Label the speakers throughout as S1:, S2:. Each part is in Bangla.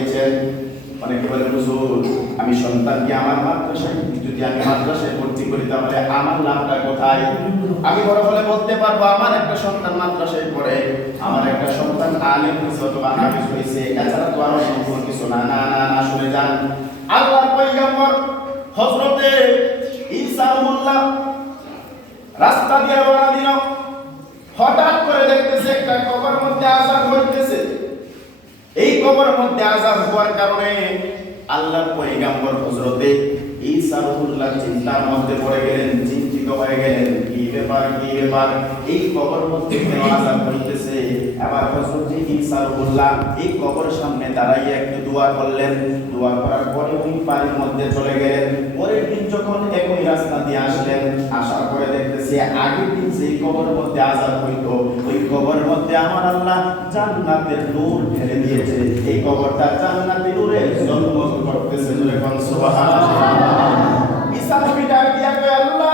S1: দিয়েছেন অনেকে বলে, হুজুর, আমি সন্তানকে আমার মাদ্রাসায়? যদি আমি মাদ্রাসায় ভর্তি করি, তাহলে আমার লাভটা কোথায়? আমি বড় হলে বলতে পারব, আমার একটা সন্তান মাদ্রাসায় পড়ে, আমার একটা সন্তান আলিম হয়েছে অথবা হাফিজ হয়েছে। এছাড়া তো আরও কোনো কিছু না। না না না, শুনে যান। আল্লাহর পয়গম্বর হযরতে ঈসা মোল্লা রাস্তা দিয়ে রওনা দিল। হঠাৎ করে দেখতেছে একটা কবর মধ্যে এই কবর মধ্যে হওয়ার কারণে আল্লাহর পয়গাম্বর হযরতে ঈসা রুহুল্লাহ চিন্তার মধ্যে পড়ে গেলেন, চিন্তিত হয়ে গেলেন, কি ব্যাপার কি ব্যাপার? এই কবর মধ্যে আজাব হইতেছে? আবার হযরতে ঈসা রুহুল্লাহ এই কবর সামনে দাঁড়াইয়া একটু দোয়া করলেন। দোয়া করার পরে ওই পানির মধ্যে চলে গেলেন। পরের দিন যখন একই রাস্তা দিয়ে আসলেন, আসার পরে দেখতেছি আগের দিন সেই কবরের মধ্যে আজাব হইতো ওই কবরের মধ্যে আমার আল্লাহ জান্নাতের নূর ঢেলে দিয়েছে। কবরটা জান্নাতের নূরে জলমল করতেছে জোরে কোন, সুবহানাল্লাহ। ঈসা নবী ডাক দিয়া কয়, আল্লাহ!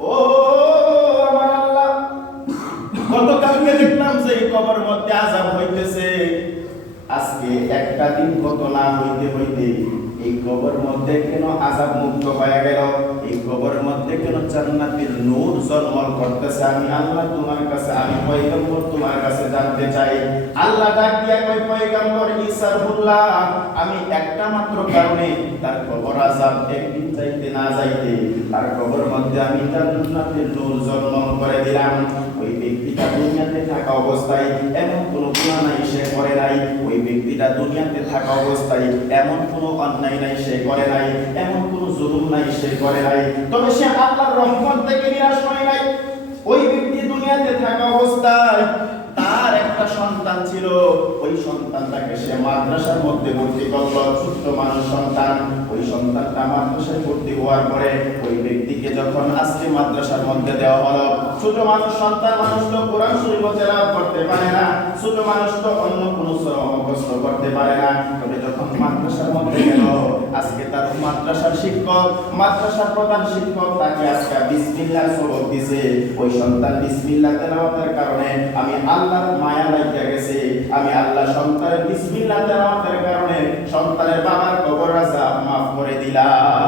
S1: ও, আমার আল্লাহ। গতকালকে দেখলাম যে কবর মধ্যে আজাব হইতেছে। আজকে একটা দিন কত না হইতে হইতে কবর মধ্যে কেন আজাব মুক্ত হয়ে গেল? এই কবর মধ্যে কেন জান্নাতের নূর জন্মল করতেছে? আমি আল্লাহ তোমার কাছে, আমি পয়গম্বর তোমার কাছে জানতে চাই। আল্লাহ ডাক দিয়া কই পয়গম্বর ঈসা রুহুল্লাহ, আমি একটা মাত্র কারণে তার কবর আজাব একদিন যাইতে না যাইতে, তার কবর মধ্যে আমি জান্নাতের নূর জন্ম করে দিলাম। ওই ব্যক্তিটা দুনিয়াতে থাকা অবস্থায় এমন কোনো গুনাহ নাই সে করে নাই ওই দুনিয়াতে থাকা অবস্থায় এমন কোনো অন্যায় নাই সে করে নাই, এমন কোনো জুলুম নাই সে করে নাই। তবে সে আল্লাহর রহমত থেকে নিরাশ হয় নাই। ওই ব্যক্তি দুনিয়াতে থাকা অবস্থায় তার একটা সন্তান ছিল। ওই সন্তানটাকে সে মাদ্রাসার মধ্যে ভর্তি করল, ছোট্ট মানুষ সন্তান। ওই সন্তান না। কারণে আমি আল্লাহর মায়া লাগিয়া গেছে। আমি আল্লাহ সন্তানের বিসমিল্লাহ তেলাওয়াতের কারণে সন্তানের বাবার কবর আযাব إله